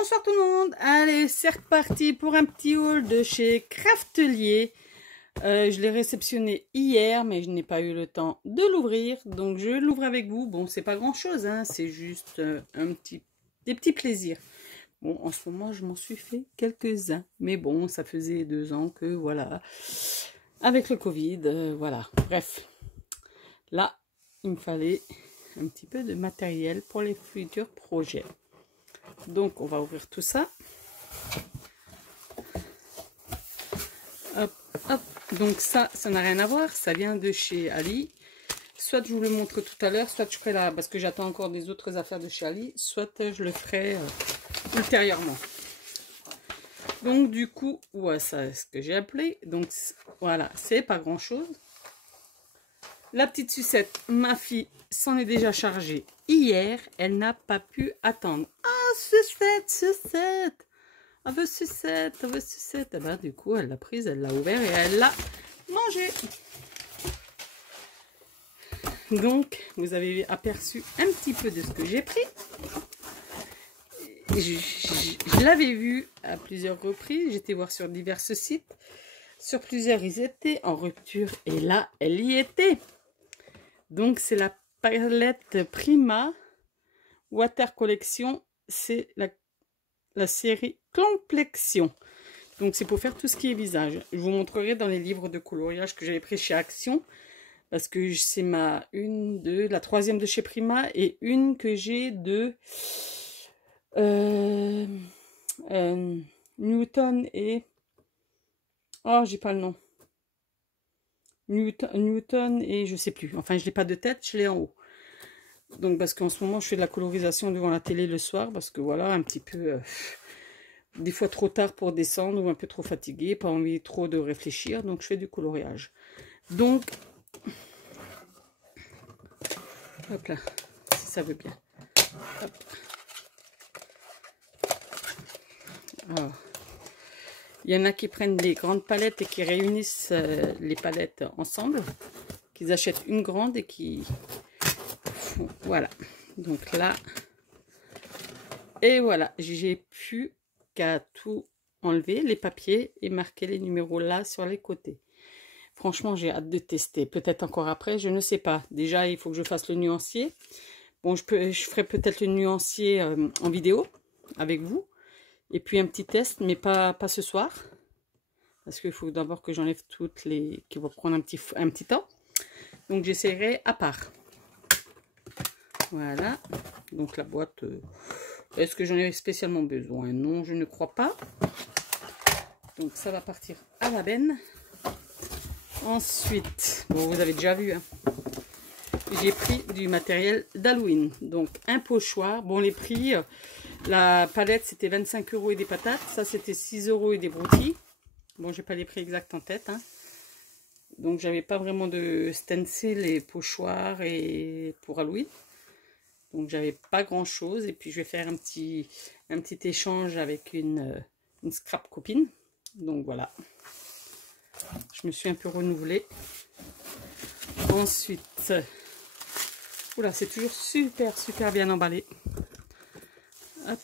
Bonsoir tout le monde, allez c'est reparti pour un petit haul de chez Craftelier. Je l'ai réceptionné hier mais je n'ai pas eu le temps de l'ouvrir, donc je l'ouvre avec vous. Bon, c'est pas grand chose, hein, c'est juste des petits plaisirs. Bon, en ce moment je m'en suis fait quelques-uns, mais bon, ça faisait 2 ans que voilà, avec le Covid, voilà, bref. Là, il me fallait un petit peu de matériel pour les futurs projets. Donc on va ouvrir tout ça. Hop, hop. Donc ça n'a rien à voir, ça vient de chez Ali. Soit je vous le montre tout à l'heure, soit je ferai là, parce que j'attends encore des autres affaires de chez Ali, soit je le ferai ultérieurement. Donc du coup, ouais, ça c'est ce que j'ai appelé. Donc voilà, c'est pas grand chose. La petite sucette, ma fille s'en est déjà chargée hier, elle n'a pas pu attendre. Ah, sucette, sucette, elle veut sucette, elle veut sucette. Et ben, du coup, elle l'a prise, elle l'a ouvert et elle l'a mangée. Donc, vous avez aperçu un petit peu de ce que j'ai pris. Je l'avais vu à plusieurs reprises, j'étais voir sur divers sites. Sur plusieurs, ils étaient en rupture et là, elle y était. Donc, c'est la palette Prima Water Collection. C'est la série Complexion. Donc, c'est pour faire tout ce qui est visage. Je vous montrerai dans les livres de coloriage que j'avais pris chez Action. Parce que c'est la troisième de chez Prima et une que j'ai de Newton et... Oh, j'ai pas le nom. Newton et je sais plus. Enfin, je l'ai pas de tête, je l'ai en haut. Donc, parce qu'en ce moment, je fais de la colorisation devant la télé le soir. Parce que voilà, un petit peu... des fois trop tard pour descendre ou un peu trop fatigué. Pas envie trop de réfléchir. Donc, je fais du coloriage. Donc... Hop là, si ça veut bien. Hop. Alors, il y en a qui prennent des grandes palettes et qui réunissent les palettes ensemble. Qu'ils achètent une grande et qui... Voilà. Donc là... Et voilà, j'ai plus qu'à tout enlever, les papiers, et marquer les numéros là sur les côtés. Franchement, j'ai hâte de tester. Peut-être encore après, je ne sais pas. Déjà, il faut que je fasse le nuancier. Bon, je ferai peut-être le nuancier en vidéo avec vous. Et puis un petit test, mais pas ce soir. Parce qu'il faut d'abord que j'enlève toutes les... qui vont prendre un petit temps. Donc j'essaierai à part. Voilà. Donc la boîte... Est-ce que j'en ai spécialement besoin? Non, je ne crois pas. Donc ça va partir à la benne. Ensuite, bon, vous avez déjà vu, hein, j'ai pris du matériel d'Halloween. Donc un pochoir. Bon, les prix, la palette c'était 25 € et des patates. Ça c'était 6 € et des broutilles. Bon, j'ai pas les prix exacts en tête, hein. Donc j'avais pas vraiment de stencil et pochoir et pour Halloween. Donc j'avais pas grand chose. Et puis je vais faire un petit échange avec une scrap copine. Donc voilà. Je me suis un peu renouvelée. Ensuite, oula, c'est toujours super bien emballé. Hop.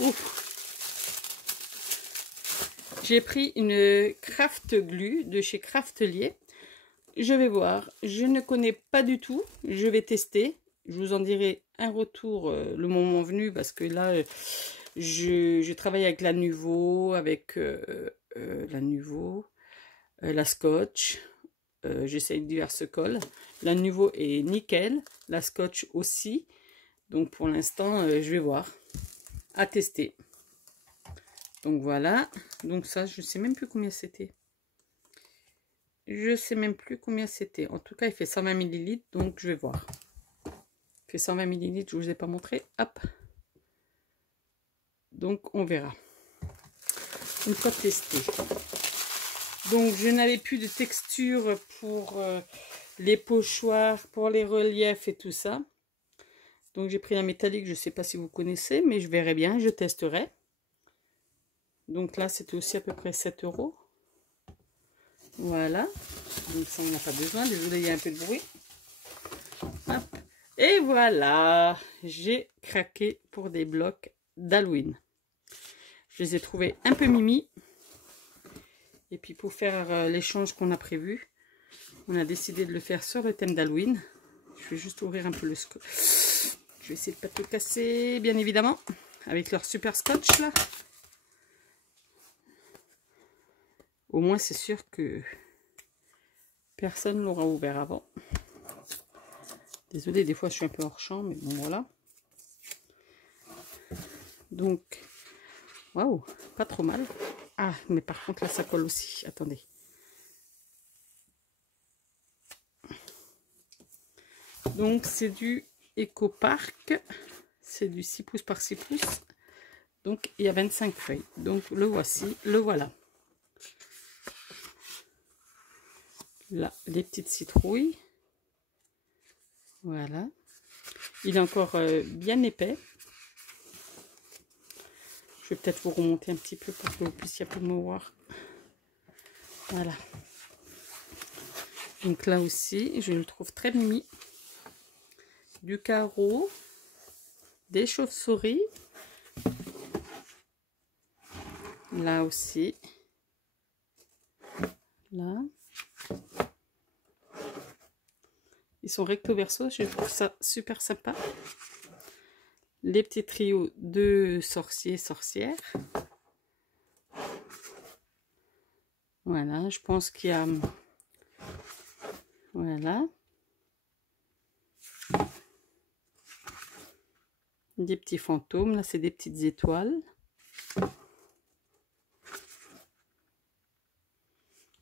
Ouf. J'ai pris une craft glue de chez Craftelier. Je vais voir. Je ne connais pas du tout. Je vais tester. Je vous en dirai un retour le moment venu parce que là, je travaille avec la Nuvo, avec la Scotch. J'essaye diverses colles. La Nuvo est nickel. La Scotch aussi. Donc pour l'instant, je vais voir. À tester. Donc voilà, donc ça je sais même plus combien c'était. Je sais même plus combien c'était. En tout cas il fait 120 ml, donc je vais voir. Il fait 120 ml, je vous ai pas montré. Hop. Donc on verra. Une fois testé. Donc je n'avais plus de texture pour les pochoirs, pour les reliefs et tout ça. Donc j'ai pris la métallique, je ne sais pas si vous connaissez, mais je verrai bien, je testerai. Donc là, c'était aussi à peu près 7 €. Voilà. Donc ça, on n'a pas besoin. Désolé, il y a un peu de bruit. Hop. Et voilà, j'ai craqué pour des blocs d'Halloween. Je les ai trouvés un peu mimi. Et puis pour faire l'échange qu'on a prévu, on a décidé de le faire sur le thème d'Halloween. Je vais juste ouvrir un peu le scotch. Je vais essayer de ne pas tout casser, bien évidemment, avec leur super scotch là. Au moins, c'est sûr que personne ne l'aura ouvert avant. Désolée, des fois, je suis un peu hors champ, mais bon, voilà. Donc, waouh, pas trop mal. Ah, mais par contre, là, ça colle aussi. Attendez. Donc, c'est du EcoPark. C'est du 6 pouces par 6 pouces. Donc, il y a 25 feuilles. Donc, le voici, le voilà. Là, les petites citrouilles. Voilà. Il est encore bien épais. Je vais peut-être vous remonter un petit peu pour que vous puissiez un peu me voir. Voilà. Donc là aussi, je le trouve très mimi. Du carreau. Des chauves-souris. Là aussi. Là. Ils sont recto verso, je trouve ça super sympa. Les petits trios de sorciers, sorcières. Voilà, je pense qu'il y a... Voilà. Des petits fantômes, là c'est des petites étoiles.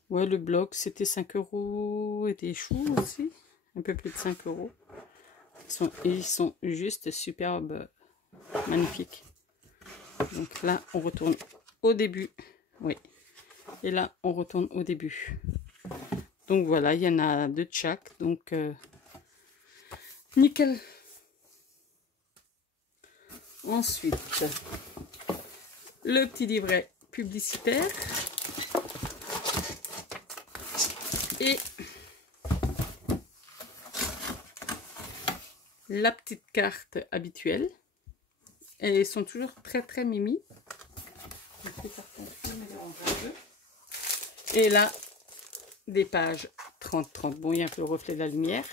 Ouais, le bloc c'était 5 € et des choux aussi. Un peu plus de 5 €. Ils sont juste superbes, magnifiques. Donc là, on retourne au début. Oui. Et là, on retourne au début. Donc voilà, il y en a deux de chaque. Donc, nickel. Ensuite, le petit livret publicitaire. Et la petite carte habituelle. Elles sont toujours très très mimi. Et là, des pages 30-30. Bon, il y a un peu le reflet de la lumière.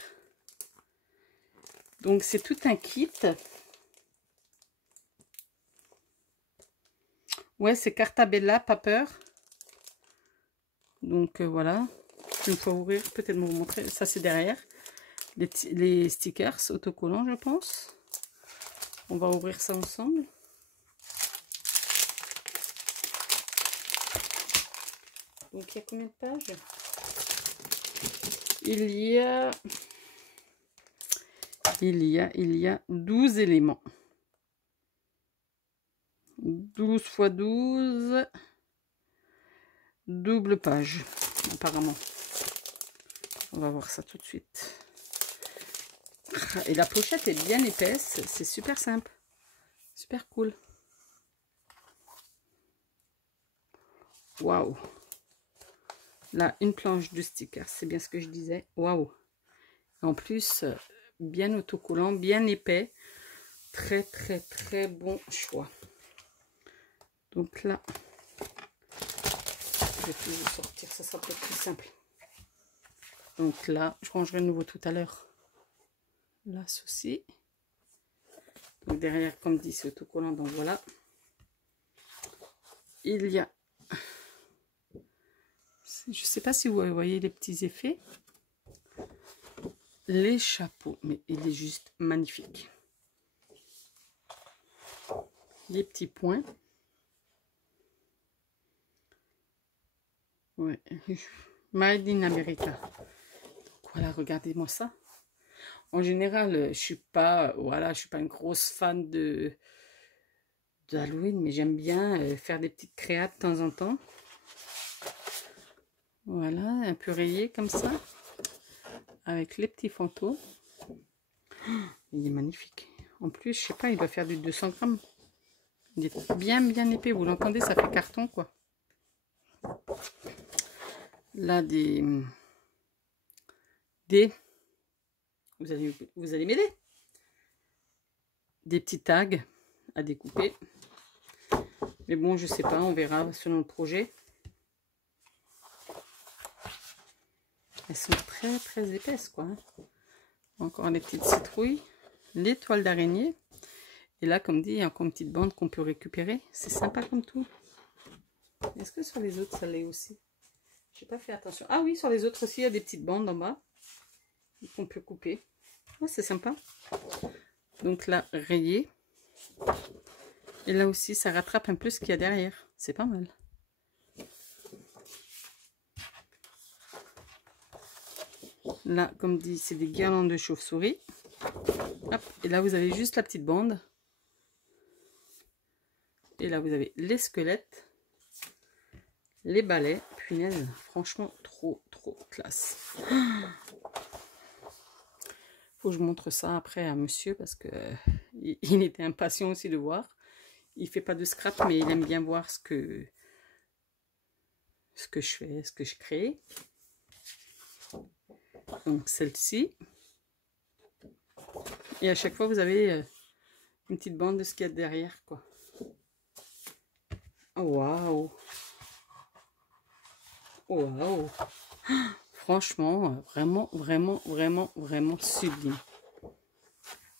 Donc, c'est tout un kit. Ouais, c'est Cartabella, pas peur. Donc, voilà. Une fois ouvrir, peut-être vous montrer. Ça, c'est derrière. Les stickers autocollants, je pense. On va ouvrir ça ensemble. Donc, il y a combien de pages? Il y a 12 éléments. 12 x 12. Double page, apparemment. On va voir ça tout de suite. Et la pochette est bien épaisse. C'est super simple. Super cool. Waouh. Là, une planche de stickers. C'est bien ce que je disais. Waouh. En plus, bien autocollant, bien épais. Très, très, très bon choix. Donc là, je vais tout vous sortir. Ça sera peut-être plus simple. Donc là, je rangerai de nouveau tout à l'heure. Là, ceci. Donc derrière, comme dit, c'est autocollant. Donc voilà. Il y a... Je ne sais pas si vous voyez les petits effets. Les chapeaux. Mais il est juste magnifique. Les petits points. Ouais. Made in America. Donc voilà, regardez-moi ça. En général, je suis pas une grosse fan d'Halloween, mais j'aime bien faire des petites créas de temps en temps. Voilà, un peu rayé comme ça, avec les petits fantômes. Il est magnifique. En plus, je sais pas, il doit faire du 200 grammes. Il est bien épais. Vous l'entendez, ça fait carton, quoi. Là, vous allez m'aider. Des petits tags à découper. Mais bon, je sais pas, on verra selon le projet. Elles sont très épaisses, quoi. Encore des petites citrouilles. Les toiles d'araignée. Et là, comme dit, il y a encore une petite bande qu'on peut récupérer. C'est sympa comme tout. Est-ce que sur les autres, ça l'est aussi? J'ai pas fait attention. Ah oui, sur les autres aussi, il y a des petites bandes en bas qu'on peut couper. Oh, c'est sympa. Donc là, rayé. Et là aussi, ça rattrape un peu ce qu'il y a derrière. C'est pas mal. Là, comme dit, c'est des guirlandes de chauve-souris. Et là, vous avez juste la petite bande. Et là, vous avez les squelettes, les balais. Punaise, franchement, trop classe. Faut que je montre ça après à monsieur parce que il était impatient aussi de voir. Il fait pas de scrap, mais il aime bien voir ce que je fais, ce que je crée. Donc celle-ci. Et à chaque fois, vous avez une petite bande de ce qu'il y a derrière, quoi. Oh, waouh! Oh, waouh! Franchement, vraiment sublime.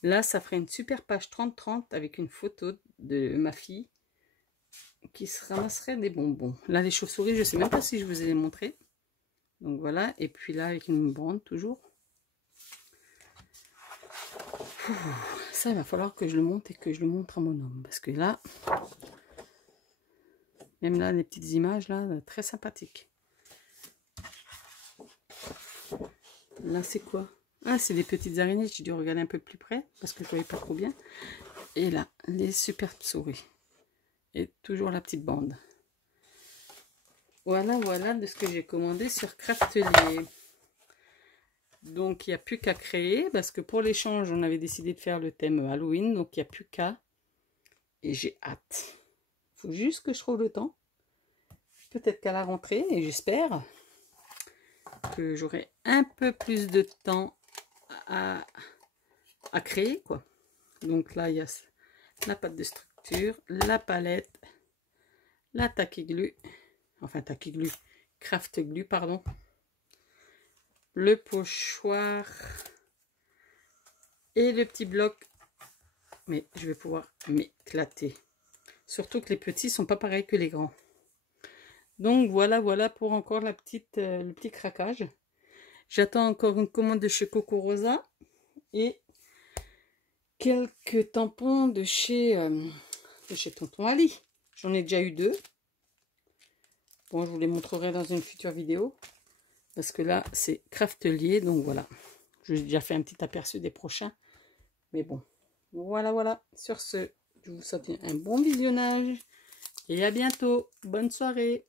Là, ça ferait une super page 30-30 avec une photo de ma fille qui se ramasserait des bonbons. Là, les chauves-souris, je ne sais même pas si je vous ai les montré. Donc voilà, et puis là, avec une bande toujours. Ça, il va falloir que je le monte et que je le montre à mon homme. Parce que là, même là, les petites images, là, très sympathiques. Là, c'est quoi? Ah, c'est des petites araignées. J'ai dû regarder un peu plus près parce que je ne voyais pas trop bien. Et là, les superbes souris. Et toujours la petite bande. Voilà de ce que j'ai commandé sur Craftelier. Donc, il n'y a plus qu'à créer. Parce que pour l'échange, on avait décidé de faire le thème Halloween. Donc, il n'y a plus qu'à. Et j'ai hâte. Il faut juste que je trouve le temps. Peut-être qu'à la rentrée, et j'espère que j'aurai un peu plus de temps à créer, quoi. Donc là, il y a la pâte de structure, la palette, la tacky glue, enfin tacky glue, craft glue, pardon, le pochoir et le petit bloc. Mais je vais pouvoir m'éclater. Surtout que les petits sont pas pareils que les grands. Donc voilà pour encore le petit craquage. J'attends encore une commande de chez Coco Rosa et quelques tampons de chez Tonton Ali. J'en ai déjà eu 2. Bon, je vous les montrerai dans une future vidéo. Parce que là, c'est Craftelier. Donc voilà. Je vous ai déjà fait un petit aperçu des prochains. Mais bon. Voilà. Sur ce, je vous souhaite un bon visionnage. Et à bientôt. Bonne soirée.